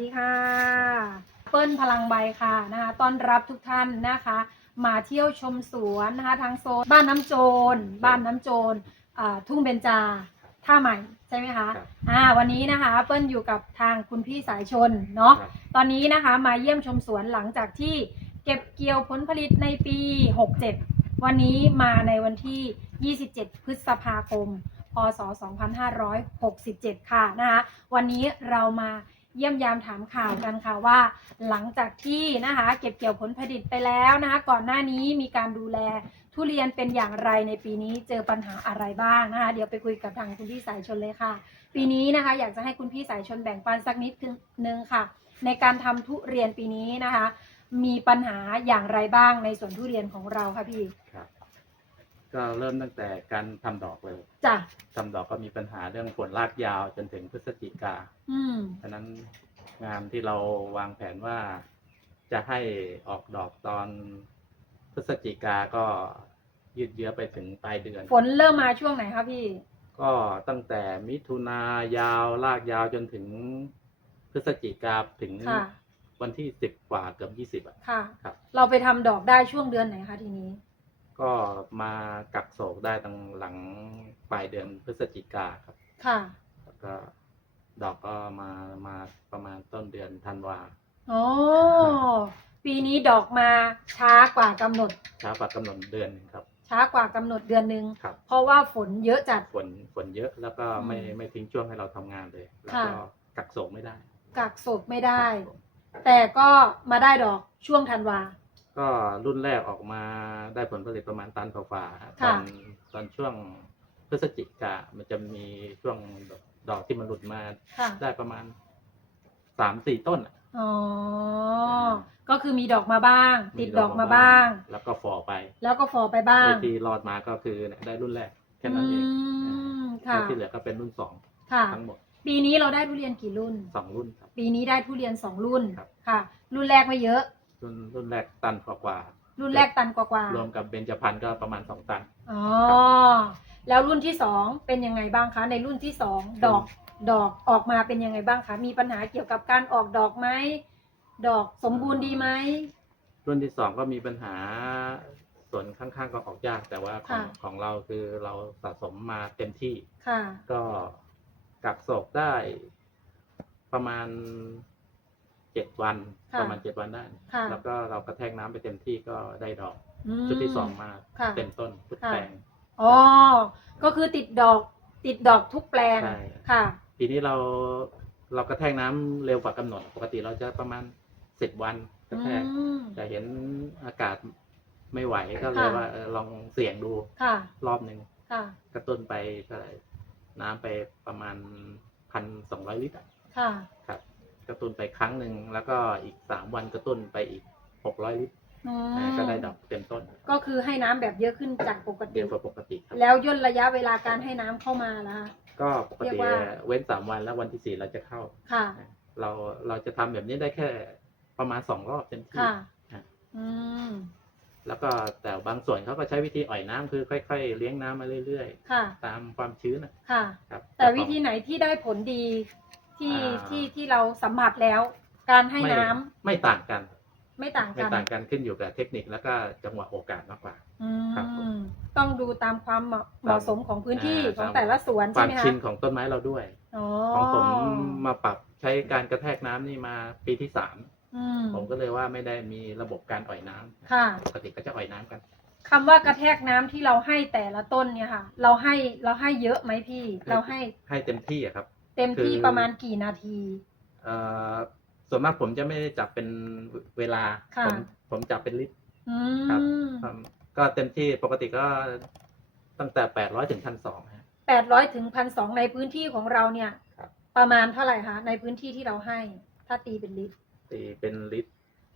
ดีค่ะเปิ้ลพลังใบค่ะนะคะต้อนรับทุกท่านนะคะ มาเที่ยวชมสวนนะคะทางโซนบ้านน้ำโจรบ้านน้ำโจรอ่าทุ่งเบญจาท่าใหม่ใช่ไหมคะครับอ่าวันนี้นะคะเปิ้ลอยู่กับทางคุณพี่สายชนเนาะครับตอนนี้นะคะมาเยี่ยมชมสวนหลังจากที่เก็บเกี่ยวผลผลิตในปี 67 วันนี้มาในวันที่ 27 พฤษภาคม พศ 2567 ค่ะนะคะวันนี้เรามา เยี่ยมยามถามข่าวกันค่ะว่า หลังจากที่นะคะ เก็บเกี่ยวผลผลิตไปแล้วนะคะ ก่อนหน้านี้มีการดูแลทุเรียนเป็นอย่างไรในปีนี้เจอปัญหาอะไรบ้างนะคะ เดี๋ยวไปคุยกับทางคุณพี่สายชนเลยค่ะ ปีนี้นะคะ อยากจะให้คุณพี่สายชนแบ่งปันสักนิดนึงค่ะ ในการทำทุเรียนปีนี้นะคะ มีปัญหาอย่างไรบ้างในสวนทุเรียนของเราค่ะพี่ครับ ก็เริ่มตั้งแต่การทำดอกเลยจ้ะทำดอกก็มีปัญหาเรื่องฝนลากยาวจนถึงพฤศจิกาอืม ฉะนั้นงานที่เราวางแผนว่าจะให้ออกดอกตอนพฤศจิกาก็ยืดเยื้อไปถึงปลายเดือน ฝนเริ่มมาช่วงไหนคะพี่ ก็ตั้งแต่มิถุนายาวลากยาวจนถึงพฤศจิกาถึงค่ะ วันที่สิบกว่าเกือบยี่สิบอะค่ะ ครับ เราไปทำดอกได้ช่วงเดือนไหนคะทีนี้ ก็มากักโศกได้ตั้งหลังปลายเดือนพฤศจิกาครับ ค่ะ แล้วก็ดอกก็มามาประมาณต้นเดือนธันวาโอ้ปีนี้ดอกมาช้ากว่ากำหนด ช้ากว่ากำหนดเดือนหนึ่งครับ ช้ากว่ากำหนดเดือนหนึ่งครับ เพราะว่าฝนเยอะจัด ฝนฝนเยอะแล้วก็ไม่อืมไม่ทิ้งช่วงให้เราทำงานเลย แล้วก็ค่ะกักโศกไม่ได้ กักศพไม่ได้ครับผมแต่ก็มาได้ดอกช่วงธันวา ก็รุ่นแรกออกมาได้ผลผลิตประมาณตันฝ่าๆตค่ะอนตอนช่วงพฤศจิกามันจะมีช่วงดอกดอกที่มันหลุดมาค่ะได้ประมาณสามสี่ต้นอะอ๋อ ก็คือมีดอกมาบ้าง ติดดอกมาบ้าง แล้วก็ฝ่อไป แล้วก็ฟอไปบ้างไอ้ที่รอดมาก็คือเนี่ยได้รุ่นแรกแค่นั้นเองอืมค่ะแล้วที่เหลือก็เป็นรุ่นสองค่ะทั้งหมด ปีนี้เราได้ทุเรียนกี่รุ่นสองรุ่นครับปีนี้ได้ทุเรียนสองรุ่นครับค่ะ รุ่นแรกไม่เยอะ รุ่นรุ่นแรกตันกว่ารุ่นแรกตันกว่าๆรวมกับเบญจพรรณก็ประมาณสองตันๆอ๋อ แล้วรุ่นที่สองเป็นยังไงบ้างคะ ในรุ่นที่สองดอกดอกออกมาเป็นยังไงบ้างคะ มีปัญหาเกี่ยวกับการออกดอกไหม ดอกสมบูรณ์ดีไหม รุ่นที่สองก็มีปัญหาส่วนข้างๆก็ออกยากแต่ว่าของค่ะของเราคือเราสะสมมาเต็มที่ ค่ะ ก็กักโศกได้ประมาณเจ็ดวันค่ะประมาณเจ็ดวันได้ ค่ะ แล้วก็เรากระแทกน้ำไปเต็มที่ก็ได้ดอกอืมชุดที่สองมาค่ะ เต็มต้นชุดค่ะแปลง อ๋อ ก็คือติดดอกติดดอกทุกแปลงใช่ ค่ะ ปีนี้เราเรากระแทกน้ำเร็วกว่ากำหนด ปกติเราจะประมาณสิบวันกระแทก อืม แต่เห็นอากาศไม่ไหวก็เลยค่ะ ว่าเออลองเสี่ยงดูค่ะ รอบหนึ่งค่ะ กระตุ้นไปเท่าไหร่น้ำไปประมาณพันสองร้อยลิตรอะค่ะ ครับ กระตุ้นไปครั้งหนึ่งแล้วก็อีกสามวันกระตุ้นไปอีกหกร้อยลิตรอืมอ่าก็ได้ดอกเต็มต้นก็คือให้น้ำแบบเยอะขึ้นจากปกติ เดียวกว่าปกติครับ แล้วย่นระยะเวลาการให้น้ำเข้ามาแล้วคะก็ปกเรียติกว่า เว้นสามวันแล้ววันที่สี่เราจะเข้า ค่ะ เราเราจะทำแบบนี้ได้แค่ประมาณสองรอบเต็มที่ ค่ะ อะ อืม แล้วก็แต่บางส่วนเขาก็ใช้วิธีอ่อยน้ำคือค่อย ๆ เลี้ยงน้ำมาเรื่อยค่ะ ๆ ตามความชื้นนะค่ะ ครับแต่วิธีไหนที่ได้ผลดี ที่อ่า ที่ที่เราสัมผัสแล้ว การให้ไม่น้ำไม่ต่างกันไม่ต่างไม่กันต่างกันขึ้นอยู่กับเทคนิคแล้วก็จังหวะโอกาสมากกว่า อืครับผมมต้องดูตามความเหมาะเหมาะสมของพื้นที่อ่าของแต่ละสวนคใช่วามไหมคะชินของต้นไม้เราด้วย อ๋อของผมมาปรับใช้การกระแทกน้ำนี่มาปีที่สามอืมผมก็เลยว่าไม่ได้มีระบบการอ่อยน้ำค่ะ ปกติก็จะอ่อยน้ำกัน คำว่ากระแทกน้ำที่เราให้แต่ละต้นเนี่ยค่ะ เราให้เราให้เยอะไหมพี่ เราให้ให้เต็มที่อะครับ เต็มที่คือ ประมาณกี่นาที เอ่อส่วนมากผมจะไม่ได้จับเป็นเวลา ค่ะ ผมผมจับเป็นลิตร อืครับ มครับก็เต็มที่ปกติก็ตั้งแต่แปดร้อยถึงพันสองฮะแปดร้อยถึงพันสองในพื้นที่ของเราเนี่ย ครับ ประมาณเท่าไหร่คะในพื้นที่ที่เราให้ ถ้าตีเป็นลิตร ตีเป็นลิตร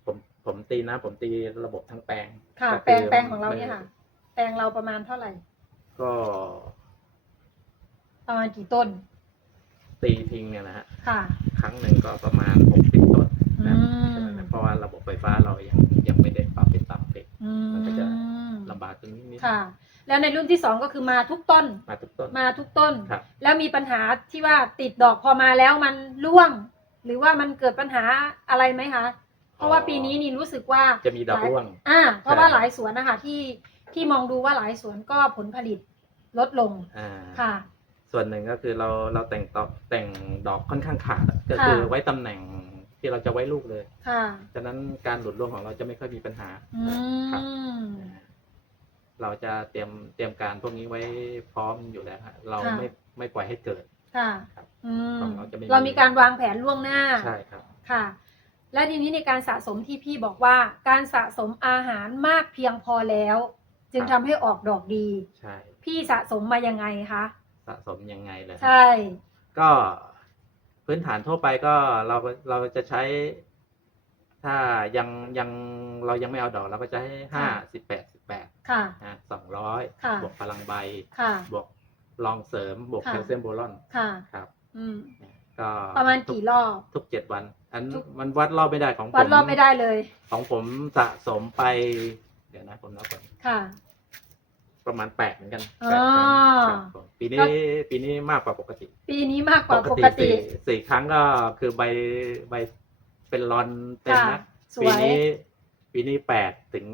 ผมผมตีนะ ผมตีระบบทั้งแปลงค่ะ ก็แปลงคืแปลงของเราเนี่ยค่ะ แปลงเราประมาณเท่าไหร่ ก็ประมาณกี่ต้น ตีทิ้งเนี่ยนะฮะค่ะ ครั้งหนึ่งก็ประมาณหกสิบต้นอืนะมเพราะว่าระบบไฟฟ้าเรายังยังไม่ได้ปรับเป็นต่ำเด็ก อืมันก็จะมลำบากตรงนี้นิดค่ะ แล้วในรุ่นที่สองก็คือมาทุกต้น มาทุกต้น มาทุกต้น ครับ แล้วมีปัญหาที่ว่าติดดอกพอมาแล้วมันร่วง หรือว่ามันเกิดปัญหาอะไรไหมคะ เพราะว่าปีนี้นี่รู้สึกว่า จะมีดอกร่วง อ่า เพราะว่าใช่หลายสวนนะคะที่ที่มองดูว่าหลายสวนก็ผลผลิตลดลงอ่า ค่ะ ส่วนหนึ่งก็คือเราเราแต่งตอกแต่งดอกค่อนข้างขาดอะก็คือค่ะไว้ตำแหน่งที่เราจะไว้ลูกเลยค่ะ ฉะนั้นการหลุดร่วงของเราจะไม่ค่อยมีปัญหาอืครับ ม เราจะเตรียมเตรียมการพวกนี้ไว้พร้อมอยู่แล้วฮะเราค่ะ ไม่ไม่ปล่อยให้เกิด ค่ะ ครับอืม ของเราจะไม่มี เรามีการวางแผนล่วงหน้า ใช่ครับ ค่ะ และทีนี้ในการสะสมที่พี่บอกว่า การสะสมอาหารมากเพียงพอแล้ว จึงครัทำบ ให้ออกดอกดี ใช่ พี่สะสมมายังไงคะ สะสมยังไงเลยใช่ ก็พื้นฐานทั่วไปก็เราเราจะใช้ ถ้ายังยังเรายังไม่เอาดอก เราก็จะให้ห้าสิบแปดสิบแปดค่ะนะสองร้อยค่ะบวกพลังใบค่ะบวกรองเสริมบวกค่ะแคลเซียมโบรอนค่ะครับ อืมก็ประมาณทุกี่รอบ ทุกเจ็ดวัน อันทุกมันวัดรอบไม่ได้ของผมวัดรอบไม่ได้เลย ของผมสะสมไป เดี๋ยวนะผมนับก่อนค่ะ ประมาณแปดเหมือนกันอ๋อแปดครั้งครับผมปีก็นี้ปีนี้มากกว่าปกติ ปีนี้มากกว่าปกติสี่สี่ครั้งก็คือใบใบเป็นรอนเต็มค่ะนะสวปียนี้ปีนี้แปดถึง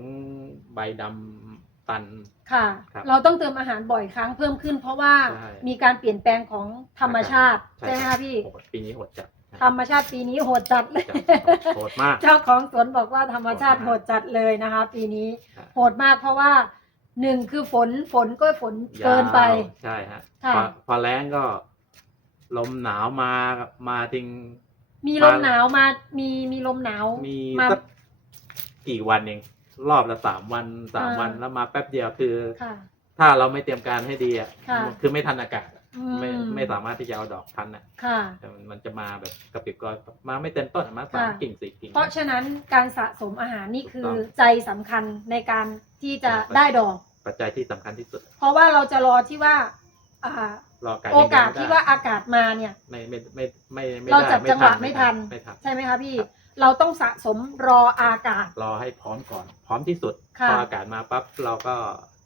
ใบดำตัน ค่ะ ครับเราต้องเติมอาหารบ่อยครั้งเพิ่มขึ้น เพราะว่าใช่ มีการเปลี่ยนแปลงของธรรมชาติใช่ใช่ไหมครัคะบพี่ โหดปีนี้โหดจัดนะธรรมชาติปีนี้โหดจัดเลย จัดโหดมาก เจ้าของสวนบอกว่าธรรมชาติโหโหดดมากจัดเลยนะคะ ปีนี้ครับโหดมากเพราะว่า หนึ่งคือฝนฝนก็ฝนเกินไป ยาวใช่ฮะค่ะ พอพอแล้งก็ ลมหนาวมามาทิ้งมีลมหนาวมามีมีลมหนาว มีมาสักกี่วันเองรอบละสามวันสามอ่า วันแล้วมาแป๊บเดียวคือ ค่ะ ถ้าเราไม่เตรียมการให้ดีอะค่ะ คือไม่ทันอากาศอะอืไม่ไม่สามารถที่จะเอาดอกทันอะค่ะ แต่มันมันจะมาแบบกระปิบกระอยมาไม่เต็มต้นอะมาสามค่ะ กิ่งสี่กิ่ง เพราะฉะนั้นการสะสมอาหารนี่คือถูกต้องใจสำคัญในการที่จะครับได้ดอก ปัจจัยที่สำคัญที่สุด เพราะว่าเราจะรอที่ว่าอ่ารอการโอกาสย่งเดีที่ยไม่ได้ว่าอากาศมาเนี่ย ไม่ไม่ไม่ไม่ไม่เราได้จัดจังหวะไม่ทัน ไม่ทัน ใช่ไหมคะพี่ครับเราต้องสะสมรออากาศ รอให้พร้อมก่อน พร้อมที่สุด ค่ะ พออากาศมาปั๊บเราก็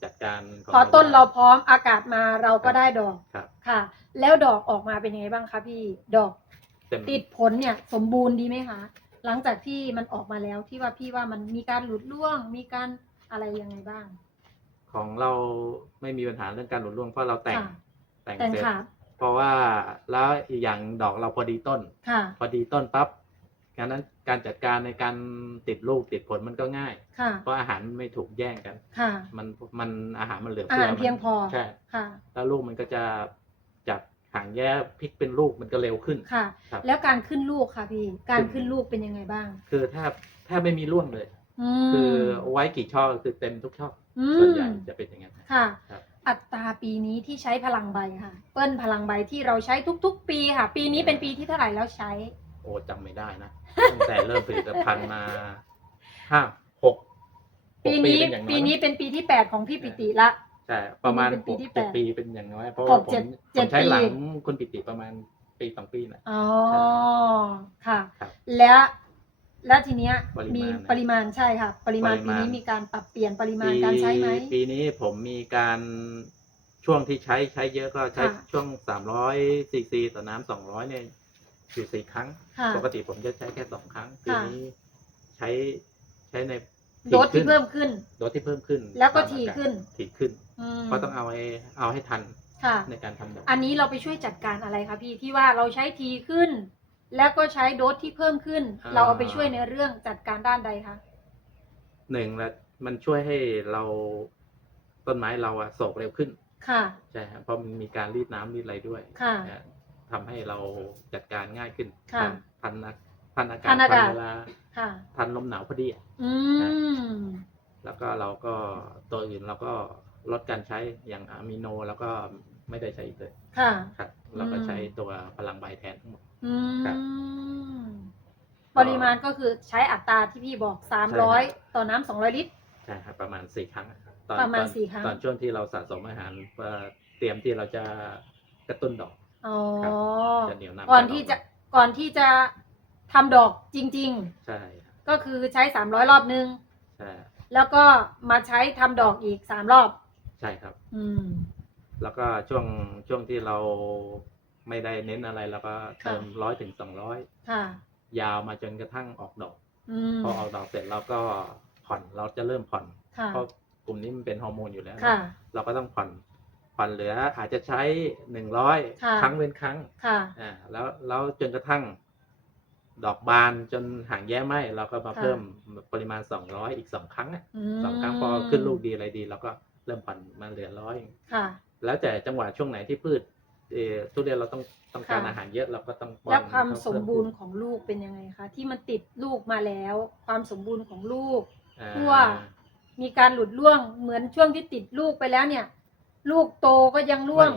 จัดการขงพอต้นเราได้พร้อมอากาศมาเราก็ได้ดอกครับค่ะ แล้วดอกออกมาเป็นยังไงบ้างคะพี่ ดอกเต็มติดผลเนี่ยสมบูรณ์ดีไหมคะ หลังจากที่มันออกมาแล้วที่ว่าพี่ว่ามันมีการหลุดร่วง มีการอะไรยังไงบ้าง ของเราไม่มีปัญหาเรื่องการหลุดร่วงเพราะเราแต่งค่ะแต่งแต่งเสร็จขาดเพราะว่าแล้วอีกอย่างดอกเราพอดีต้นค่ะพอดีต้นปั๊บการนั้นการจัดการในการติดลูกติดผลมันก็ง่ายค่ะเพราะอาหารไม่ถูกแย่งกันค่ะมันมันอาหารมันเหลืออาเฟืหารเพียงพอใช่ค่ะแล้วลูกมันก็จะจากหางแย่พลิกเป็นลูกมันก็เร็วขึ้นค่ะครับแล้วการขึ้นลูกค่ะพี่ การขึ้นลูกเป็นยังไงบ้าง คือแทบแทบไม่มีร่วงเลยอื คือมไว้กี่ช่อก็คือเต็มทุกช่ออือส่วนใหญ่มจะเป็นอย่างนั้นค่ะครับอัตราปีนี้ที่ใช้พลังใบค่ะ เปิ้ลพลังใบที่เราใช้ทุก ๆ ปีค่ะ ปีนี้เป็นปีที่เท่าไหร่แล้วใช้ โอ้จำไม่ได้นะตั้งแต่เริ่มผลิตภัณฑ์มาห้าหกหกปีนี้เป็อย่างอยปีนี้เป็นปีที่แปดของพี่ปิติละใช่ประมาณปีนี้เป็นปีที่หกเจ็ดแปดปีเป็นอย่างน้อยเพราะหว่ากผเจ็มดผเจ็ดมใช้ปีหลังคุณปิติประมาณปีสองปีนะอ๋อค่ะครับแล้ว แล้วทีเนี้ยปริมาณมีนะปริมาณใช่ค่ะ ปริมาณปริปีมาณ นี้มีการปรับเปลี่ยนปริมาณการใช้ไหมปีนี้ผมมีการช่วงที่ใช้ใช้เยอะก็ใช้ค่ะ ช่วงสามร้อยซีซีต่อน้ำสองร้อยเนี่ยอยู่สี่ครั้ง ค่ะ ปกติผมจะใช้แค่สองครั้งปีค่ะ นี้ใช้ใช้ในโดสที่เพิ่มขึ้น โดสที่เพิ่มขึ้นแล้วก็ตามถี่อาารขึ้นถี่ขึ้นอืมเพราะต้องเอาให้เอาให้ทันค่ะ ในการทำดอก อันนี้เราไปช่วยจัดการอะไรคะพี่ที่ว่าเราใช้ทีขึ้น แล้วก็ใช้โดสที่เพิ่มขึ้นเราเอาไปช่วยในเรื่องจัดการด้านใดคะหนึ่งละมันช่วยให้เราต้นไม้เราอะโศกเร็วขึ้นค่ะ ใช่ครับเพราะมันมีการรีดน้ำรีดอะไรด้วยค่ะนะทำให้เราจัดการง่ายขึ้นค่ะทันทันนะทันอากาศทันอากาศ เวลาค่ะ ทันลมหนาวพอดีอะอืมแล้วก็เราก็ตัวอื่นเราก็ลดการใช้อย่างอะมิโนแล้วก็ไม่ได้ใช้อีกเลยค่ะ ครับเราก็อืมใช้ตัวพลังใบแทนทั้งหมด อืครับมปริมาณก็คือใช้อัตราที่พี่บอกสามร้อยต่อน้ำสองร้อยลิตร ใช่ครับประมาณสี่ครั้งอตอนประมาณตอนสี่ครั้ง ตอนช่วงที่เราสะสมอาหารเอ่อเตรียมที่เราจะกระตุ้นดอก อ๋อ ครับ จะเหนียวนำก่อนการออกที่จะก่อนที่จะทำดอกจริง ใช่ครับๆ ก็คือใช้สามร้อยรอบนึง ใช่แล้วก็มาใช้ทำดอกอีกสามรอบ ใช่ครับ อืม แล้วก็ช่วงช่วงที่เรา ไม่ได้เน้นอะไรแล้วก็เติมร้อยถึงสองร้อยค่ะยาวมาจนกระทั่งออกดอกอืมพอออกดอกเสร็จเราก็ผ่อนเราจะเริ่มผ่อนค่ะเพราะกลุ่มนี้มันเป็นฮอร์โมนอยู่แล้วค่ะเราก็ต้องผ่อนผ่อนเหลืออาจจะใช้หนึ่งร้อยค่ะครั้งเว้นครั้งค่ะอ่าแล้วแล้วจนกระทั่ง ดอกบานจนหางแย้ไหมเราก็มาค่ะเพิ่มปริมาณสองร้อยอีกสองครั้งอะมสองครั้งพอขึ้นลูกดีอะไรดีเราก็เริ่มผ่อนมาเหลือร้อยค่ะแล้วแต่จังหวะช่วงไหนที่พืช เอ่อทุเรียนเราต้องต้องการค่ะ อาหารเยอะเราก็ต้องป้อนแล้วความให้เขสมบูรณ์เพิ่ของลูกเป็นยังไงคะที่มันติดลูกมาแล้ว ความสมบูรณ์ของลูก อ่า ทั่ว มีการหลุดร่วงเหมือนช่วงที่ติดลูกไปแล้วเนี่ย ลูกโตก็ยังร่วง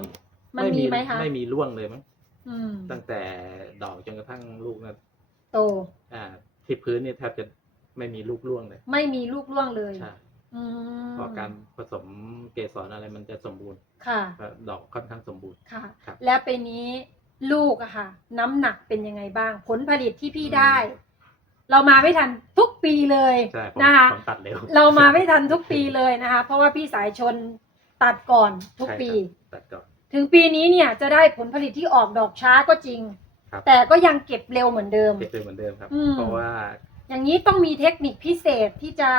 มันมีไหมคะไม่มีร่วงเลยมั้งอืมตั้งแต่ดอกจนกระทั่งลูกนะโต อ่า ที่พื้นนี่แทบจะไม่มีลูกร่วงเลย ไม่มีลูกร่วงเลย ใช่ อืมเพราะการผสมเกสรอะไรมันจะสมบูรณ์ค่ะ ดอกค่อนข้างสมบูรณ์ ค่ะ ครับ แล้วปีนี้ลูกอะค่ะ น้ำหนักเป็นยังไงบ้าง ผลผลิตที่พี่ได้ เรามาไม่ทันทุกปีเลยใช่ผมนะคะ ผมตัดเร็วเรามาไม่ทันทุกปีเลยนะคะ เพราะว่าพี่สายชนตัดก่อนทุกใช่ครับปี ตัดก่อน ถึงปีนี้เนี่ยจะได้ผลผลิตที่ออกดอกช้าก็จริง ครับ แต่ก็ยังเก็บเร็วเหมือนเดิม เก็บเป็นเหมือนเดิมครับ อืม เพราะว่า อย่างนี้ต้องมีเทคนิคพิเศษที่จะ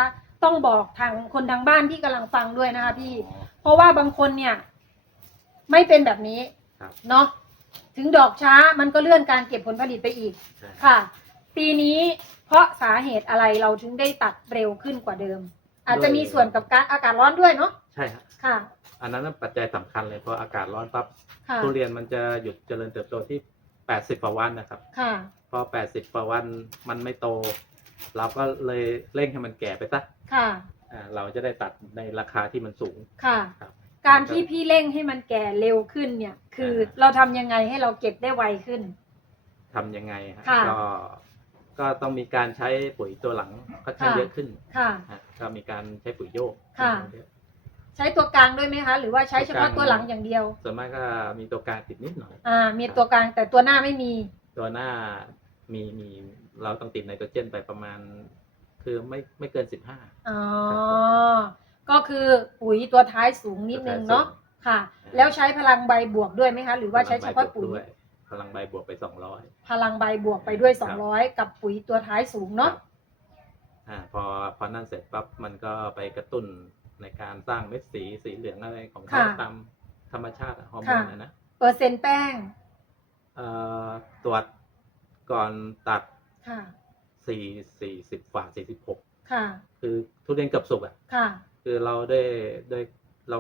ต้องบอกทางคนทางบ้านที่กำลังฟังด้วยนะคะพี่ เพราะว่าบางคนเนี่ย ไม่เป็นแบบนี้ครับ เนาะถึงดอกช้ามันก็เลื่อนการเก็บผลผลิตไปอีก ใช่ค่ะ ปีนี้เพราะสาเหตุอะไรเราถึงได้ตัดเร็วขึ้นกว่าเดิม อาจจะมีส่วนกับการอากาศร้อนด้วยเนาะใช่ครับค่ะ อันนั้นนะปัจจัยสำคัญเลยเพราะอากาศร้อนปั๊บค่ะทุเรียนมันจะหยุดเจริญเติบโตที่ 80กว่าวันนะครับ ค่ะ พอ 80กว่าวันมันไม่โต เราก็เลยเร่งให้มันแก่ไปซะ ค่ะ อ่าเราจะได้ตัดในราคาที่มันสูง ค่ะ ครับ การที่พี่เร่งให้มันแก่เร็วขึ้นเนี่ย คือเราทำยังไงให้เราเก็บได้ไวขึ้น ทำยังไงฮะค่ะ ก็ก็ต้องมีการใช้ปุ๋ยตัวหลังก็ใช้างค่ะเยอะขึ้นค่ะ ฮะก็มีการใช้ปุ๋ยโยกค่ะ ใช้ตัวกลางด้วยไหมคะ หรือว่าใช้เฉพาะตัวกลางตัวหลังอย่างเดียว ส่วนมากก็มีตัวกลางติดนิดหน่อย อ่า มีตัวกลางแต่ตัวหน้าไม่มี ตัวหน้ามีมีเราต้องติดไนโตรเจนไปประมาณ คือไม่ไม่เกินสิบห้า อ๋อ ก็คือปุ๋ยตัวท้ายสูงนิดนึงเนาะ ค่ะ แล้วใช้พลังใบบวกด้วยไหมคะ หรือว่าใช้เฉพาะปุ๋ยด้วยพลังใบบวกไปสองร้อย พลังใบบวกไปด้วยครับ200กับปุ๋ยตัวท้ายสูงเนาะ อ่า พอพอนั่นเสร็จปั๊บมันก็ไปกระตุ้นในการสร้างเม็ดสีสีเหลืองอะไรของเขาค่ะตามธรรมชาติอะฮอร์โมนค่ะนะนะ เปอร์เซ็นต์แป้ง เอ่อตรวจก่อนตัด ค่ะ สี่สี่สิบฝ่าสี่สิบหกค่ะ คือทุเรียนเกับสุกอะค่ะ คือเราได้ได้เรา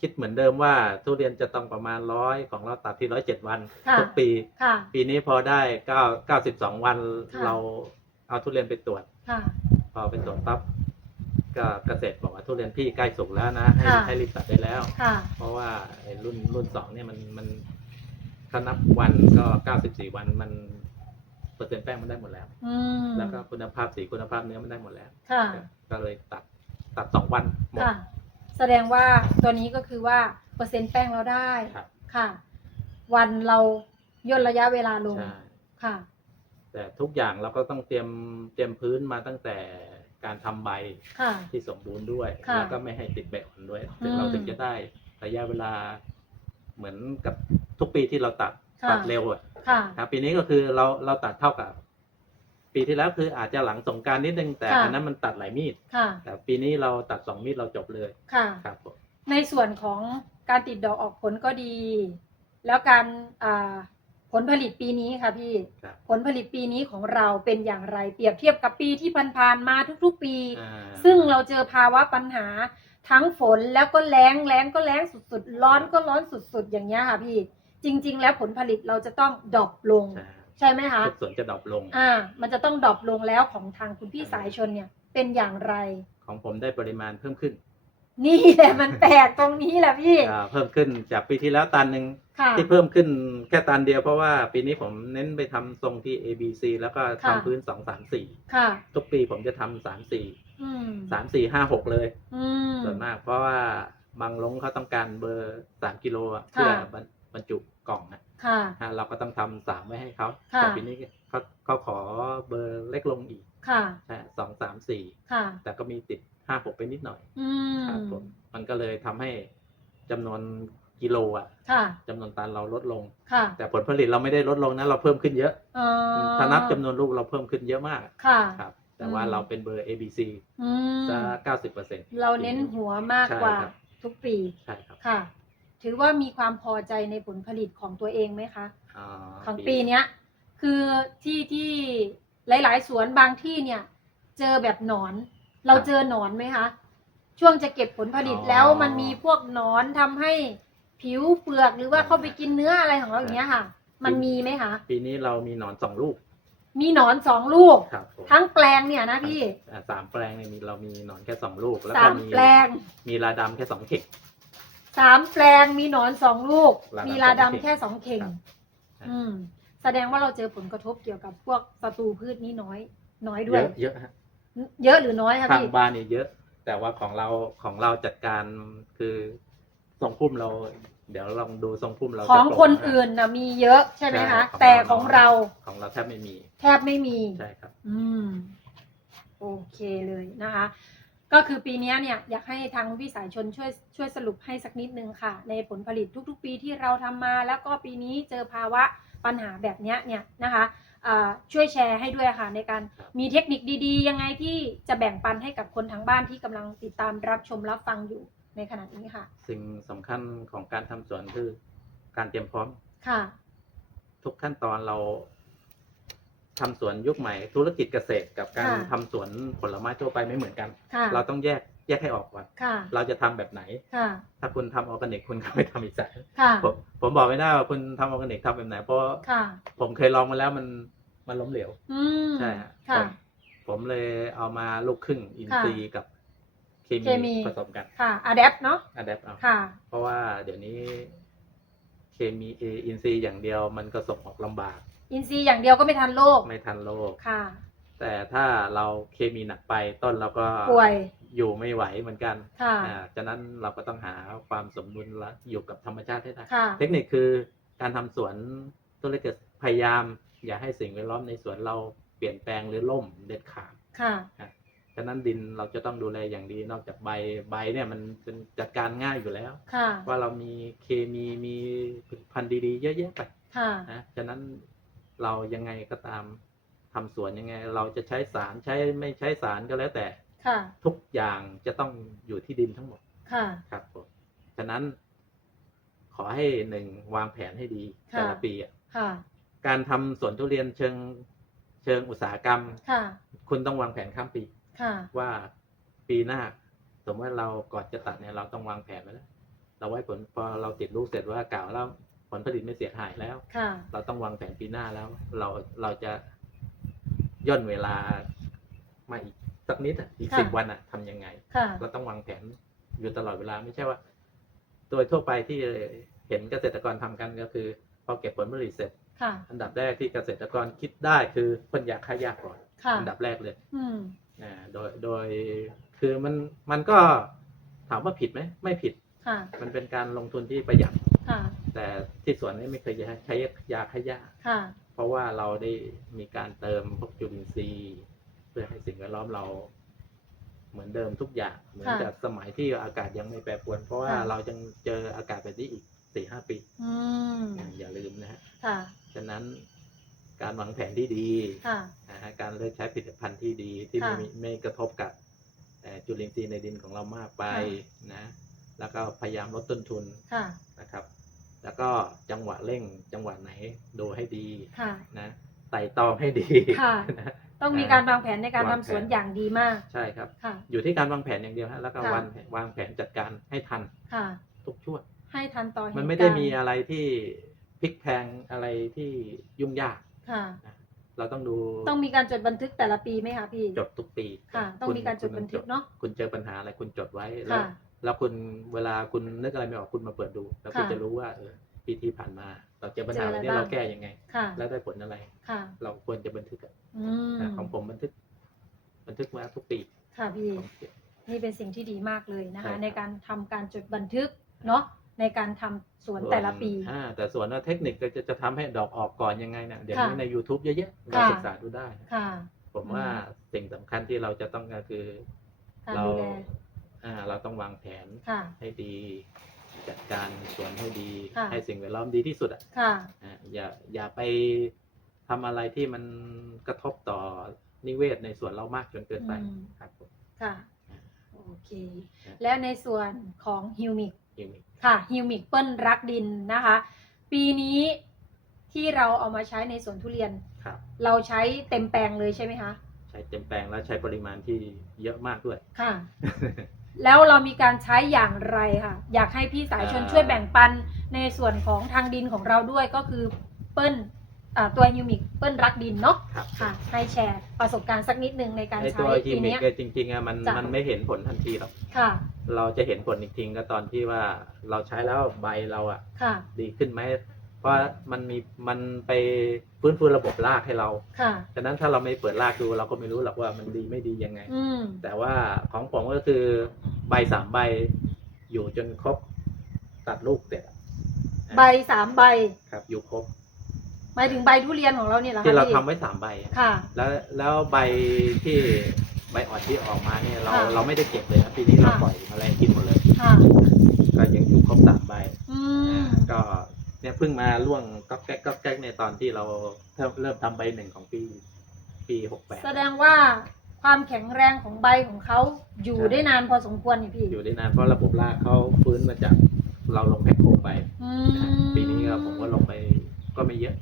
คิดเหมือนเดิมว่าทุเรียนจะต้องประมาณร้อยของเราตัดที่ร้อยเจ็ดวันค่ะทุกปีค่ะปีนี้พอได้เก้าเก้าสิบสองวันค่ะเราเราเอาทุเรียนไปตรวจค่ะพอไปตรวจปั๊บก็เกษตรบอกว่าทุเรียนพี่ใกล้สุกแล้วนะ ให้ค่ะให้รีบตัดได้แล้วค่ะเพราะว่าไอ้รุ่นรุ่นสองเนี่ยมันมันถ้านับวันก็เก้าสิบสี่วันมัน เปอร์เซ็นต์แป้งมันได้หมดแล้ว อืมแล้วก็คุณภาพสีคุณภาพเนื้อมันได้หมดแล้ว ค่ะ ก็เลยตัดตัดสองวันหมด ค่ะ แสดงว่าตัวนี้ก็คือว่าเปอร์เซ็นต์แป้งเราได้ครับ ค่ะ วันเราย่นระยะเวลาลงใช่ค่ะ แต่ทุกอย่างเราก็ต้องเตรียมเตรียมพื้นมาตั้งแต่การทำใบค่ะ ที่สมบูรณ์ด้วย ค่ะแล้วก็ไม่ให้ติดใบอ่อนด้วยอืมเราถึงจะได้ระยะเวลาเหมือนกับทุกปีที่เราตัดค่ะ ตัดเร็วอะ ค่ะ ครับปีนี้ก็คือเราเราตัดเท่ากับ ปีที่แล้วคืออาจจะหลังสงกรารนิดนึงแต่ค่ะ อันนั้นมันตัดหลายมีด ค่ะ แต่ปีนี้เราตัดสองมีดเราจบเลยค่ะ ครับผมในส่วนของการติดดอกออกผลก็ดี แล้วการอ่าผลผลิตปีนี้ค่ะพี่ ครับผลผลิตปีนี้ของเราเป็นอย่างไร เปรียบเทียบกับปีที่ผ่านๆมาทุกๆปี อ่าซึ่งเราเจอภาวะปัญหาทั้งฝนแล้วก็แล้งแล้งก็แล้งสุดๆ ร้อนก็ร้อนสุดๆ อย่างเงี้ยค่ะพี่ จริง ๆ แล้วผลผลิตเราจะต้องดรอปลงใช่ใช่ไหมคะทุกส่วนจะดรอปลง อ่า มันจะต้องดรอปลงแล้วของทางคุณพี่สายชนเนี่ย เป็นอย่างไร ของผมได้ปริมาณเพิ่มขึ้น นี่แหละมันแปลกตรงนี้แหละพี่อ่าเพิ่มขึ้นจากปีที่แล้วตันหนึ่งค่ะที่เพิ่มขึ้นแค่ตันเดียวเพราะว่าปีนี้ผมเน้นไปทำทรงที่ A B C แล้วก็ค่ะทำพื้นสองสามสี่ค่ะทุกปีผมจะทำสามสี่อืมสามสี่ห้าหกเลยอืมส่วนมากเพราะว่าบางลงเขาต้องการเบอร์สามกิโลอะค่ะเพื่อบรร บรรจุกล่องนะค่ะ ฮะเราก็ต้องทำสามไว้ให้เขาค่ะ แต่ปีนี้เขาเขาขอเบอร์เล็กลงอีกค่ะสองสามสี่ค่ะ แต่ก็มีติดห้าหกไปนิดหน่อยอืม ครับผมมันก็เลยทำให้จำนวนกิโลอะค่ะ จำนวนตันเราลดลง ค่ะแต่ผลผลิตเราไม่ได้ลดลงนะเราเพิ่มขึ้นเยอะเอ่อถ้านับจำนวนลูกเราเพิ่มขึ้นเยอะมากค่ะ ครับ แต่ว่าอืม เราเป็นเบอร์ A B C อืมจะเก้าสิบเปอร์เซ็นต์เราเน้นหัวมากกว่าใช่ครับ ทุกปี ใช่ครับ ค่ะ ถือว่ามีความพอใจในผลผลิตของตัวเองไหมคะอ่าของปีเนี้ยคือที่ที่หลาย ๆ สวนบางที่เนี่ย เจอแบบหนอน เราเจอหนอนไหมคะ ช่วงจะเก็บผลผลิตแล้วมันมีพวกหนอนทำให้ผิวเปลือกหรือว่าเข้าไปกินเนื้ออะไรของเราอย่างเงี้ยค่ะ มันมีไหมคะ ปีนี้เรามีหนอนสองลูก มีหนอนสองลูกครับผมทั้งแปลงเนี่ยนะพี่อ่าสามแปลงเนี่ยมีเรามีหนอนแค่สองลูก แล้วสาก็มมีแปลงมีลาดำแค่สองเข่ง สามแปลงมีหนอนสองลูก ลาดำมีลาสองเข่งดำแค่สองเข่ง ครับ อืม แสดงว่าเราเจอผลกระทบเกี่ยวกับพวกศัตรูพืชนี้น้อย น้อยด้เยวยอะเยอะฮะเยอะหรือน้อยคะทางพี่บ้านนี่เยอะ แต่ว่าของเราของเราจัดการคือทรงพุ่มเรา เดี๋ยวลองดูทรงพุ่มเราของจะโปร่คนมากอื่นนะมีเยอะใช่ไหมคะใช่แต่ของเราของเราแทบไม่มีแทบไม่มี ใช่ครับ อืม โอเคเลยนะคะ ก็คือปีเนี้ยเนี่ยอยากให้ทางวิสายชนช่วยช่วยสรุปให้สักนิดนึงค่ะ ในผลผลิตทุกๆ ปีที่เราทำมา แล้วก็ปีนี้เจอภาวะปัญหาแบบเนี้ยเนี่ยนะคะอ่าช่วยแชร์ให้ด้วยค่ะ ในการครับมีเทคนิคดีๆ ยังไงที่จะแบ่งปันให้กับคนทางบ้านที่กำลังติดตามรับชมรับฟังอยู่ในขณะนี้ค่ะ สิ่งสำคัญของการทำสวนคือ การเตรียมพร้อมค่ะ ทุกขั้นตอนเรา ทำสวนยุคใหม่ ธุรกิจเกษตรกับการค่ะทำสวนผลไม้ทั่วไปไม่เหมือนกัน ค่ะ เราต้องแยกแยกให้ออกก่อนค่ะ เราจะทำแบบไหน ค่ะ ถ้าคุณทำออร์แกนิกคุณก็ไม่ทำอีสานค่ะ ผมผมบอกไม่ได้ว่าคุณทำออร์แกนิกทำแบบไหน เพราะค่ะ ผมเคยลองมาแล้วมันมันล้มเหลวอืม ใช่ฮะค่ะ ผมผมเลยเอามาลูกครึ่งอินทรีย์กับเคเคมี มีผสมกันค่ะอะแดปเนาะอะแดปเอา ค่ะ เพราะว่าเดี๋ยวนี้เคมีเออินทรีย์อย่างเดียวมันก็ส่งออกลำบาก อินทรีย์อย่างเดียวก็ไม่ทันโลกไม่ทันโลก ค่ะ แต่ถ้าเราเคมีหนักไปต้นเราก็ป่วย อยู่ไม่ไหวเหมือนกันค่ะ อ่าฉะนั้นเราก็ต้องหาความสมดุลและอยู่กับธรรมชาติให้ได้ ค่ะ เทคนิคคือการทำสวนธุรกิจพยายาม อย่าให้สิ่งแวดล้อมในสวนเราเปลี่ยนแปลงหรือล่มเด็ดขาด ค่ะ ฉะนั้นดินเราจะต้องดูแลอย่างดีนอกจากใบใบเนี่ยมันเป็นจัดการง่ายอยู่แล้ว ค่ะ ว่าเรามีเคมีมีผลิตภัณฑ์ดีๆ เยอะแยะไปค่ะ นะฉะนั้น เรายังไงก็ตามทำสวนยังไง เราจะใช้สารใช้ไม่ใช้สารก็แล้วแต่ค่ะทุกอย่างจะต้องอยู่ที่ดินทั้งหมดค่ะครับผมฉะนั้น ขอให้หนึ่งวางแผนให้ดีค่ะแต่ละปีอะค่ะการทำสวนทุเรียนเชิงเชิงอุตสาหกรรมค่ะ คุณต้องวางแผนข้ามปีค่ะ ว่าปีหน้าสมมติว่าเราก่อนจะตัดเนี่ยเราต้องวางแผนไว้แล้วเราไว้ผลพอเราติดลูกเสร็จว่ากล่าวแล้ว ผลผลิตไม่เสียหายแล้วค่ะเราต้องวางแผนปีหน้าแล้ว เราเราจะย่นเวลามาอีกสักนิดอะอีกค่ะสิบวันอะทำยังไงค่ะเราต้องวางแผนอยู่ตลอดเวลาไม่ใช่ว่า โดยทั่วไปที่เห็นเกษตรกรทำกันก็คือพอเก็บผลผลิตเสร็จค่ะอันดับแรกที่เกษตรกรคิดได้คือพ่นยาฆ่าหญ้าก่อนค่ะอันดับแรกเลยอืมนะโดยโดยคือมันมันก็ถามว่าผิดไหมไม่ผิดค่ะมันเป็นการลงทุนที่ประหยัด ค่ะแต่ที่สวนนี้ไม่เคยใช้ยาฆ่าหญ้าค่ะ เพราะว่าเราได้มีการเติมพวกจุลินทรีย์ เพื่อให้สิ่งแวดล้อมเรา เหมือนเดิมทุกอย่างเหมือนค่ะจากสมัยที่อากาศยังไม่แปรปรวน เพราะว่าค่ะเรายังเจออากาศแบบนี้อีกสี่ห้าปีอืมอย่าลืมนะฮะค่ะฉะนั้นการวางแผนที่ดีค่ะนะฮะการเลือกใช้ผลิตภัณฑ์ที่ดีที่ไม่ค่ะมีไม่กระทบกับเอ่อจุลินทรีย์ในดินของเรามากไปค่ะนะ แล้วก็พยายามลดต้นทุนค่ะนะครับ แล้วก็จังหวะเร่งจังหวะไหนดูให้ดีค่ะ นะไต่ตองให้ดีค่ะ นะต้องมีการวางแผนในการวาทำงแผนสวนอย่างดีมาก ใช่ครับ ค่ะ อยู่ที่การวางแผนอย่างเดียวฮะแล้วก็ค่ะ วางวางแผนจัดการให้ทันค่ะ ทุกช่วงให้ทันต่อเหตุมันไม่ได้การณ์มีอะไรที่พลิกแพลงอะไรที่ยุ่งยาก ค่ะ เราต้องดูต้องมีการจดบันทึกแต่ละปีไหมคะพี่ จดทุกปีค่ะ ต้องคุณมีการจดคุณบันทึกเนาะ คุณเจอปัญหาอะไรคุณจดไว้แล้วค่ะ แล้วคุณเวลาคุณนึกอะไรไม่ออกคุณมาเปิดดู แล้วคุณค่ะจะรู้ว่าเออปีที่ผ่านมา เราเจอปัญหาเจออะไรแบบนี้บ้างเราแก้ยังไงค่ะแล้วได้ผลอะไรค่ะเราควรจะบันทึกอะอืมนะของผมบันทึก บันทึกมาทุกปีค่ะพี่ผมเก็บนี่เป็นสิ่งที่ดีมากเลยนะใช่ครัคะบในการทำการจดบันทึกเนาะในการทำสวนแต่ละปีอ่าแต่ส่วนว่าเทคนิคจะจะทำให้ดอกออกก่อนยังไงเนี่ยเดี๋ยวนี้ค่ะใน YouTube เยอะแยะเราค่ะศึกษาดูได้ค่ะผมว่าสิ่งสำคัญที่เราจะต้องการคือการเราดูแล อ่าเราต้องวางแผนค่ะ ให้ดี จัดการสวนให้ดี ค่ะ ให้สิ่งแวดล้อมดีที่สุดอะค่ะ อ่าอย่าอย่าไปทำอะไรที่มันกระทบต่อนิเวศในสวนเรามากจนเกินไปอืม ครับผม ค่ะโอเคครับและในส่วนของฮิวมิกฮิวมิกค่ะฮิวมิกเปิ้ลรักดินนะคะ ปีนี้ที่เราเอามาใช้ในสวนทุเรียน ครับ เราใช้เต็มแปลงเลยใช่ไหมคะ ใช้เต็มแปลงแล้วใช้ปริมาณที่เยอะมากด้วย ค่ะ แล้วเรามีการใช้อย่างไรค่ะ อยากให้พี่สายชนอ่าช่วยแบ่งปันในส่วนของทางดินของเราด้วยก็คือเปิ้ลอ่าตัวฮิวมิกเปิ้ลรักดินเนาะครับ ค่ะให้แชร์ประสบการณ์สักนิดหนึ่งในการไอใช้ตัวฮิปีวมิกเนี้ย เนี่ยจริงๆอะมันจ้ะ มันไม่เห็นผลทันทีหรอกค่ะเราจะเห็นผลอีกทีก็ตอนที่ว่าเราใช้แล้วใบเราอะค่ะ ดีขึ้นไหม เพราะมันมีมันไปฟื้นฟูระบบรากให้เราค่ะ ฉะนั้นถ้าเราไม่เปิดรากดูเราก็ไม่รู้หรอกว่ามันดีไม่ดียังไง อืมแต่ว่าของผมก็คือใบสามใบอยู่จนครบตัดลูกเสร็จอะใบสามใบครับ อยู่ครบหมายถึงใบทุเรียนของเราเนี่ยเหรอคะที่เราพี่ทำไว้สามใบอะค่ะ แล้วแล้วใบที่ใบอ่อนที่ออกมาเนี่ยเราค่ะเราไม่ได้เก็บเลยนะปีนี้เราค่ะ ปล่อยแมลงกินหมดเลย ค่ะ ก็ยังอยู่ครบสามใบอืมก็ เนี่ยเพิ่งมาล่วงก๊อกแก๊กก๊อกแก๊กในตอนที่เราเริ่มเริ่มทำใบหนึ่งของปี ปีหกแปดแสดงว่าความแข็งแรงของใบของเขาอยู่ใช่ได้นานพอสมควรนี่พี่อยู่ได้นานเพราะระบบรากเขาฟื้นมาจากเราลงแพ็คโคไปอืมปีนี้ก็ผมก็ลงไปก็ไม่เยอะ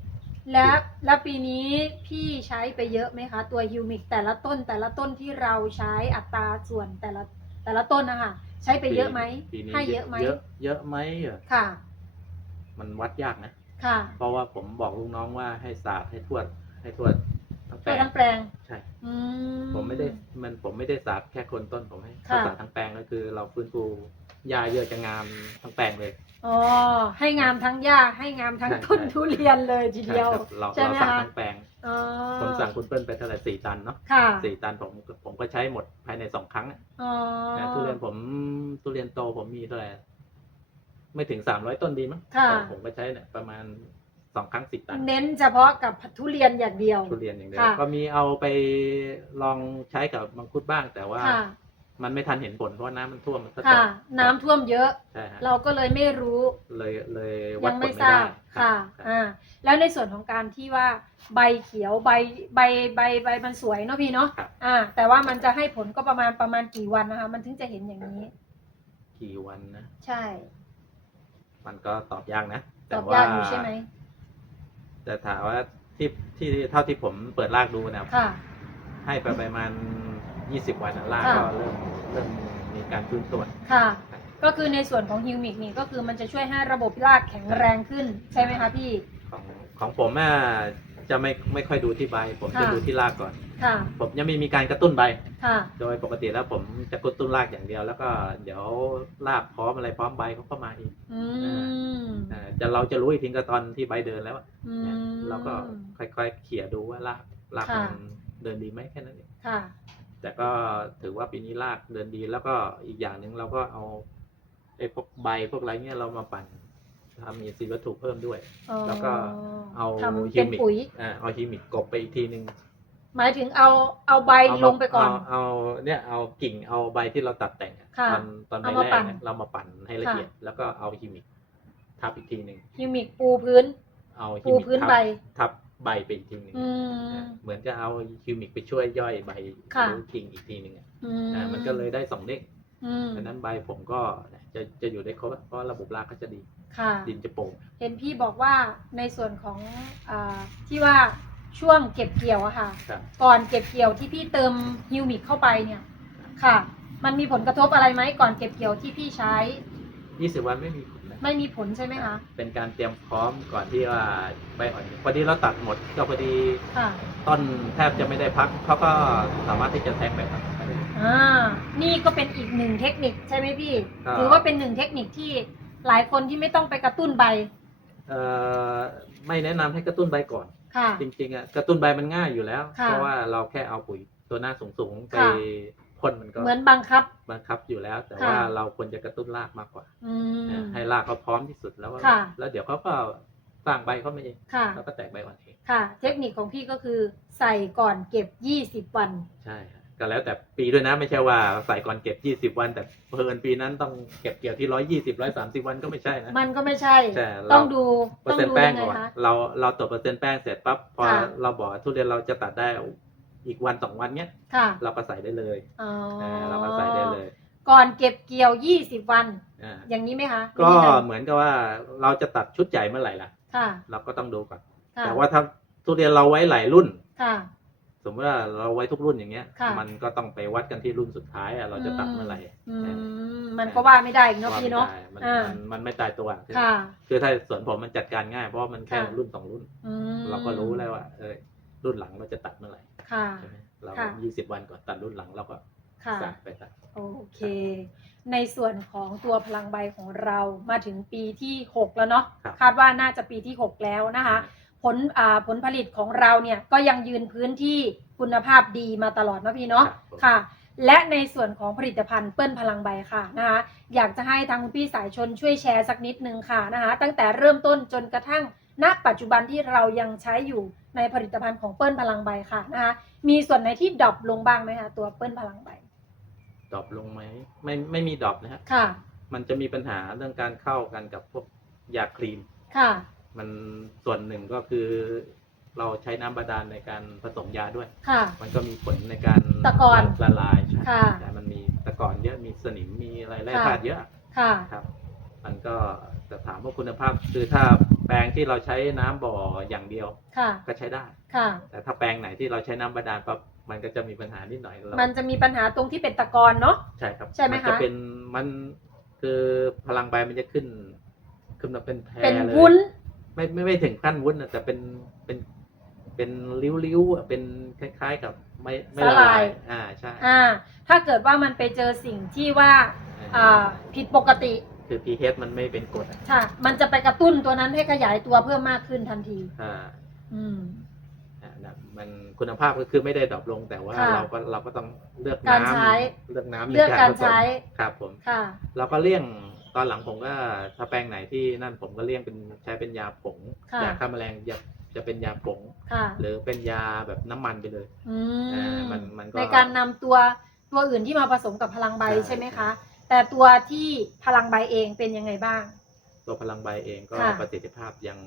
และและปีนี้พี่ใช้ไปเยอะไหมคะ ตัวฮิวมิกแต่ละต้นแต่ละต้นที่เราใช้อัตราส่วนแต่ละแต่ละต้นนะคะใช้ไปเยอะไหมปีนี้ให้เยอะไหมเยอะเยอะไหมเหรอค่ะ มันวัดยากนะ ค่ะ เพราะว่าผมบอกลูกน้องว่าให้สาดให้ทวด ให้ทวดทั้งแปลตัวงทั้งแปลง ใช่ อื ผมไม่ได้มันผมไม่ได้สาดแค่คนต้นผมให้ค่ะ สาดทั้งแปลงก็คือ เราฟื้นฟูหญ้าเยอะจะงามทั้งแปลงเลย อ๋อ ให้งามทั้งหญ้า ให้งามทั้งใช่ต้นใช่ ทุเรียนเลยทีเดียวใช่ครับเราใช่เราไหมสั่งคะทั้งแปลง อ๋อผมสั่งคุณเปิ้ลไปเท่าไหร่สี่ตันเนาะค่ะสี่ตันผมผมก็ใช้หมดภายในสองครั้งอะอ๋อ นะทุเรียนผมทุเรียนโตผมมีเท่าไหร่ ไม่ถึงสามร้อยต้นดีมั้งค่ะ แต่ผมก็ใช้เนี่ยประมาณสองครั้งสิบตันเน้นเฉพาะกับทุเรียนอย่างเดียว ทุเรียนอย่างเดียวค่ะก็มีเอาไปลองใช้กับมังคุดบ้าง แต่ว่า ค่ะ มันไม่ทันเห็นผลเพราะน้ำมันท่วมมันก็ค่ะตกน้ำท่วมเยอะ ใช่ฮะเราก็เลยไม่รู้เลยเลยวัยัดงผลไม่ไม่ทราได้บรับค่ะครับอ่าแล้วในส่วนของการที่ว่าใบเขียวใบใบใบใบมันสวยเนาะพี่เนาะครับอ่า แต่ว่ามันจะให้ผลก็ประมาณประมาณกี่วันนะคะ มันถึงจะเห็นอย่างนี้ กี่วันนะ ใช่ มันก็ตอบยากนะตอบยากอยู่ใช่ไหมแต่ถามว่าที่ที่เท่าที่ผมเปิดลากดูนะค่ะ ให้ไปประมาณยี่สิบวันนะลากค่ะ ก็เริ่มเริ่มมีการฟื้นตัว ค่ะ ก็คือในส่วนของฮิวมิกนี่ก็คือมันจะช่วยให้ระบบรากแข็งแรงขึ้นใช่ไหมคะพี่ ของของผมอะ จะไม่ไม่ค่อยดูที่ใบ ผมจะค่ะ ดูที่รากก่อน ค่ะ ผมยังไม่มีการกระตุ้นใบ ค่ะ โดยปกติแล้วผมจะกระตุ้นรากอย่างเดียว แล้วก็เดี๋ยวรากพร้อมอะไรพร้อมใบเขาก็มาเองอืมอ่าจะเราจะรู้อีกทีก็ตอนที่ใบเดินแล้วอะอืเนี่ยมเราก็ค่อยๆเขี่ยดูว่ารากรากค่ะ มันเดินดีไหมแค่นั้นเอง ค่ะ แต่ก็ถือว่าปีนี้รากเดินดีแล้วก็อีกอย่างหนึ่งเราก็เอาไอ้พวกใบพวกอะไรเงี้ยเรามาปั่น ทำมีซีวัตถุเพิ่มด้วยอ๋อแล้วก็เอาทำฮิเป็วนมิกปุ๋ยอ่าเอาฮิวมิกกบไปอีกทีหนึ่งหมายถึงเอาเอาใบเอาลมางไปก่อนเอาเอาเนี่ยเอากิ่งเอาใบที่เราตัดแต่งอะค่ะตอนตอนใบเอามาแรปั่กนเนี่ยเรามาปั่นให้ละเอียด แล้วก็เอาฮิวมิกทับอีกทีหนึ่งฮิวมิกปูพื้น เอาฮิปูวมิกพื้นทับใบทับใบไปอีกทีหนึ่งอืมอ่าเหมือนจะเอาฮิวมิกไปช่วยย่อยใบค่ะหรือกิ่งอีกทีหนึ่งอะอือ่ามันก็เลยได้สองเด้งอืมดังนั้นใบผมก็จะจะอยู่ได้ครบเพราะระบบรากก็จะดี ค่ะ ดินจะโป่งเห็นพี่บอกว่าในส่วนของอาที่ว่าช่วงเก็บเกี่ยวอะค่ะ ครับ ก่อนเก็บเกี่ยวที่พี่เติมฮิวมิกเข้าไปเนี่ย ค่ะ มันมีผลกระทบอะไรไหมก่อนเก็บเกี่ยวที่พี่ใช้ยี่สิบวันไม่มีผลนะไม่มีผลใช่ไหมคะ เป็นการเตรียมพร้อมก่อนที่ว่าใบอ่อนพอดีเราตัดหมดก็พอดีค่ะต้นแทบจะไม่ได้พักเขาก็สามารถที่จะแทงแบบนั้นได้ อ่านี่ก็เป็นอีกหนึ่งเทคนิคใช่ไหมพี่ ครับ ถือว่าเป็นหนึ่งเทคนิคที่ หลายคนที่ไม่ต้องไปกระตุ้นใบเอ่อไม่แนะนำให้กระตุ้นใบก่อน ค่ะ จริงๆอะกระตุ้นใบมันง่ายอยู่แล้ว ค่ะเพราะว่าเราแค่เอาปุ๋ยตัวหน้าสูงๆไปค่ะ พ่นมันก็เหมือนบังคับ บังคับอยู่แล้ว แต่ค่ะ ว่าเราควรจะกระตุ้นรากมากกว่าอืมนะให้รากเขาพร้อมที่สุดแล้วก็ค่ะ แล้วเดี๋ยวเขาก็สร้างใบเขามาเองค่ะ แล้วก็แตกใบอ่อนเองค่ะ เทคนิคของพี่ก็คือใส่ก่อนเก็บ 20 วัน ใช่ครับ ก็แล้วแต่ปีด้วยนะไม่ใช่ว่าใส่ก่อนเก็บยี่สิบวัน แต่เพลินปีนั้นต้องเก็บเกี่ยวที่ร้อยยี่สิบร้อยสามสิบวันก็ไม่ใช่นะ มันก็ไม่ใช่ ใช่เรา ต้องดูเปอต้ร์องเซ็นต์ดูแป้งยังไงก่อนคะ เราเราตรวจเปอร์เซ็นต์แป้งเสร็จปั๊บพอค่ะ เราบอกว่าทุเรียนเราจะตัดได้อีกวันสองวันเนี้ยค่ะเราก็ใส่ได้เลยอ๋ออ่าเราก็ใส่ได้เลยก่อนเก็บเกี่ยว 20 วัน อ่าอย่างนี้ไหมคะก็วิธีารเหมือนกับว่าเราจะตัดชุดใหญ่เมื่อไหร่ล่ะ ค่ะเราก็ต้องดูก่อน ค่ะแต่ว่าถ้าทุเรียนเราไว้หลายรุ่น ค่ะ สมมติว่าเราไว้ทุกรุ่นอย่างเงี้ย ค่ะ มันก็ต้องไปวัดกันที่รุ่นสุดท้ายอะเราจะตัดเมื่อไหร่อืมมันก็ว่าไม่ได้อีกเนาะว่าพี่ไม่เนาะได้มันอ่ามันมันไม่ตายตัวค่ะ คือถ้าสวนผมมันจัดการง่ายเพราะว่ามันแค่ค่ะ รุ่นสองรุ่น อืมเราก็รู้แล้วว่าเออรุ่นหลังเราจะตัดเมื่อไหร่ค่ะ ใช่ไหมเราค่ะ ยี่สิบวันก่อนตัดรุ่นหลังเราก็ค่ะ สั่งไปตัด โอเค ในส่วนของตัวพลังใบของเรามาถึงปีที่ 6 แล้วเนาะครับ คาดว่าน่าจะปีที่ 6 แล้วนะคะ ผลอ่าผลผลิตของเราเนี่ยก็ยังยืนพื้นที่คุณภาพดีมาตลอดเนาะพี่เนาะครับผมค่ะ และในส่วนของผลิตภัณฑ์เปิ้ลพลังใบค่ะนะคะอยากจะให้ทางคุณพี่สายชนช่วยแชร์สักนิดนึงค่ะนะคะตั้งแต่เริ่มต้นจนกระทั่งณปัจจุบันที่เรายังใช้อยู่ในผลิตภัณฑ์ของเปิ้ลพลังใบค่ะนะคะมีส่วนไหนที่ดรอปลงบ้างไหมคะตัวเปิ้ลพลังใบดรอปลงไหมไม่ไม่มีดรอปนะฮะค่ะ มันจะมีปัญหาเรื่องการเข้ากันกับพวกยาครีมค่ะ มันส่วนหนึ่งก็คือ เราใช้น้ำบาดาลในการผสมยาด้วย ค่ะ มันก็มีผลในการตะกอนละลายใช่ค่ะแต่มันมีตะกอนเยอะมีสนิมมีอะไรแร่ค่ะธาตุเยอะค่ะ ครับ มันก็จะถามว่าคุณภาพ คือถ้าแปลงที่เราใช้น้ำบ่ออย่างเดียวค่ะ ก็ใช้ได้ ค่ะ แต่ถ้าแปลงไหนที่เราใช้น้ำบาดาลปั๊บมันก็จะมีปัญหานิดหน่อยเรามันจะมีปัญหาตรงที่เป็นตะกอนเนาะ ใช่ครับใช่ไหมนคะจะเป็นมันคือพลังใบมันจะขึ้น ขึ้นมาเป็นแพรเป็นเลยวุ้น ไม่ไม่ไม่ถึงขั้นวุ้นนะแต่เป็นเป็นเป็นริ้วๆอะเป็นคล้าย ๆ กับไม่ไม่ละสลาลายยอ่าใช่อ่า ถ้าเกิดว่ามันไปเจอสิ่งที่ว่าอ่าผิดปกติคือ pH มันไม่เป็นกรดอะค่ะ มันจะไปกระตุ้นตัวนั้นให้ขยายตัวเพิ่มมากขึ้นทันทีอ่าอืมอ่านะมันคุณภาพก็คือไม่ได้ดรอปลง แต่ว่าค่ะเราก็เราก็ต้องเลือกการน้ำใช้เลือกน้ำในเลือกการผสมใช้ครับผมค่ะเราก็เลี่ยง ตอนหลังผมก็ถ้าแปลงไหนที่นั่นผมก็เลี่ยงเป็นใช้เป็นยาผงค่ะยาฆ่าแมลงจะจะเป็นยาผง ค่ะหรือเป็นยาแบบน้ำมันไปเลยอือ่ามมันมันก็ ในการนำตัวตัวอื่นที่มาผสมกับพลังใบใช่ ใช่ไหมคะ แต่ตัวที่พลังใบเองเป็นยังไงบ้าง ตัวพลังใบเองก็ค่ะ ประสิทธิภาพยัง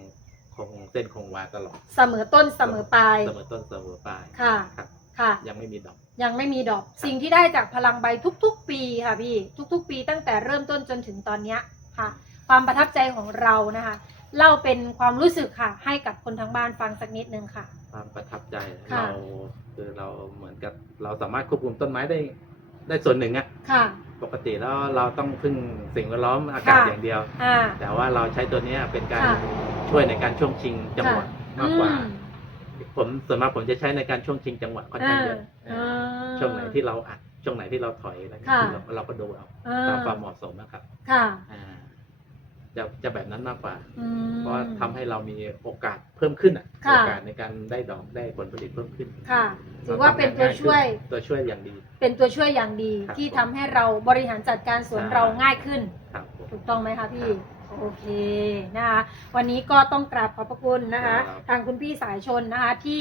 คงเส้นคงวาตลอดเสมอต้นเสมอปลาย เสมอต้นเสมอปลายค่ะ ครับ ค่ะ ยังไม่มีดอก ยังไม่มีดอก สิ่งที่ได้จากพลังใบทุกๆ ปีค่ะพี่ ทุกๆ ปีตั้งแต่เริ่มต้นจนถึงตอนเนี้ยค่ะ ความประทับใจของเรานะคะเล่าเป็นความรู้สึกค่ะ ให้กับคนทางบ้านฟังสักนิดนึงค่ะ ความประทับใจค่ะเราคือเราเหมือนกับเราสามารถควบคุมต้นไม้ได้ได้ส่วนหนึ่งอะค่ะ ปกติแล้วเราต้องพึ่งสิ่งแวดล้อมอากาศค่ะอย่างเดียวอ่าแต่ว่าเราใช้ตัวเนี้ยเป็นการค่ะช่วยในการช่วงชิงจังหวะมากกว่าอืมผมส่วนมากผมจะใช้ในการช่วงชิงจังหวะค่อนข้างเยอะอ่า ช่วงไหนที่เราอัดช่วงไหนที่เราถอยอะไรเงี้ยค่ะเราเราก็ดูเอาอ่ตามความเหมาะสมนะครับค่ะอ่าจะจะแบบนั้นมากกว่าอืมเพราะว่าทำให้เรามีโอกาสเพิ่มขึ้นอะค่ะโอกาสในการได้ดอกได้ผลผลิตเพิ่มขึ้น ค่ะ ถือว่าเป็นตัวช่วย ตัวช่วยอย่างดี เป็นตัวช่วยอย่างดีครับที่ทำให้เราบริหารจัดการสวนใช่เราง่ายขึ้นครับผมถูกต้องไหมคะพี่ครับโอเคนะคะ วันนี้ก็ต้องกราบขอบพระคุณนะคะครับทางคุณพี่สายชนนะคะที่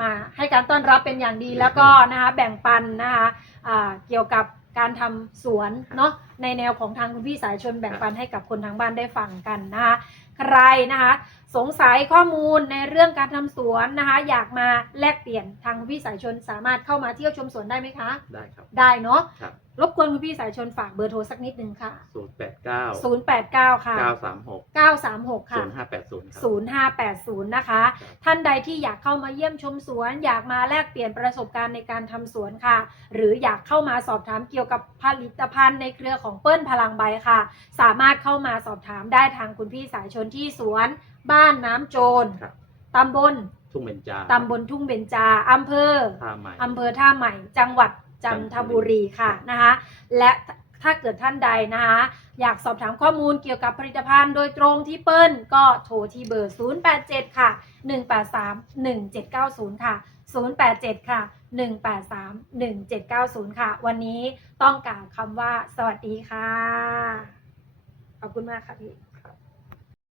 มาให้การต้อนรับเป็นอย่างดีแล้วก็นะคะแบ่งปันนะคะอ่าเกี่ยวกับการทำสวนเนาะในแนวของทางคุณพี่สายชนแบ่งปันให้กับคนทางบ้านได้ฟังกันนะคะใครนะคะสงสัยข้อมูลในเรื่องการทำสวนนะคะอยากมาแลกเปลี่ยนทางคุณพี่สายชนสามารถเข้ามาเที่ยวชมสวนได้ไหมคะ ได้ครับได้เนาะค รับรบกวนคุณพี่สายชนฝากเบอร์โทรสักนิดนึงค่ะ ศูนย์แปดเก้า089 ค่ะ เก้าสามหก936ค่ะศูนย์ห้าแปดศูนย์ครับ 0580 นะคะครับท่านใดที่อยากเข้ามาเยี่ยมชมสวน อยากมาแลกเปลี่ยนประสบการณ์ในการทำสวนค่ะ หรืออยากเข้ามาสอบถามเกี่ยวกับผลิตภัณฑ์ในเครือของเปิ้ลพลังใบค่ะ สามารถเข้ามาสอบถามได้ทางคุณพี่สายชนที่สวน บ้านน้ำโจรครับ ตำบลทุ่งเบญจาตำบลทุ่งเบญจาอำเภอท่าใหม่อำเภอท่าใหม่ จังหวัด จันทบุรีค่ะนะคะและถ้าเกิดท่านใดนะคะอยากสอบถามข้อมูลเกี่ยวกับผลิตภัณฑ์โดยตรงที่เปิ้ลก็โทรที่เบอร์ 087 ค่ะ 183 1790 ค่ะ 087 ค่ะ 183 1790 ค่ะ วันนี้ต้องกล่าวคำว่าสวัสดีค่ะ ขอบคุณมากค่ะพี่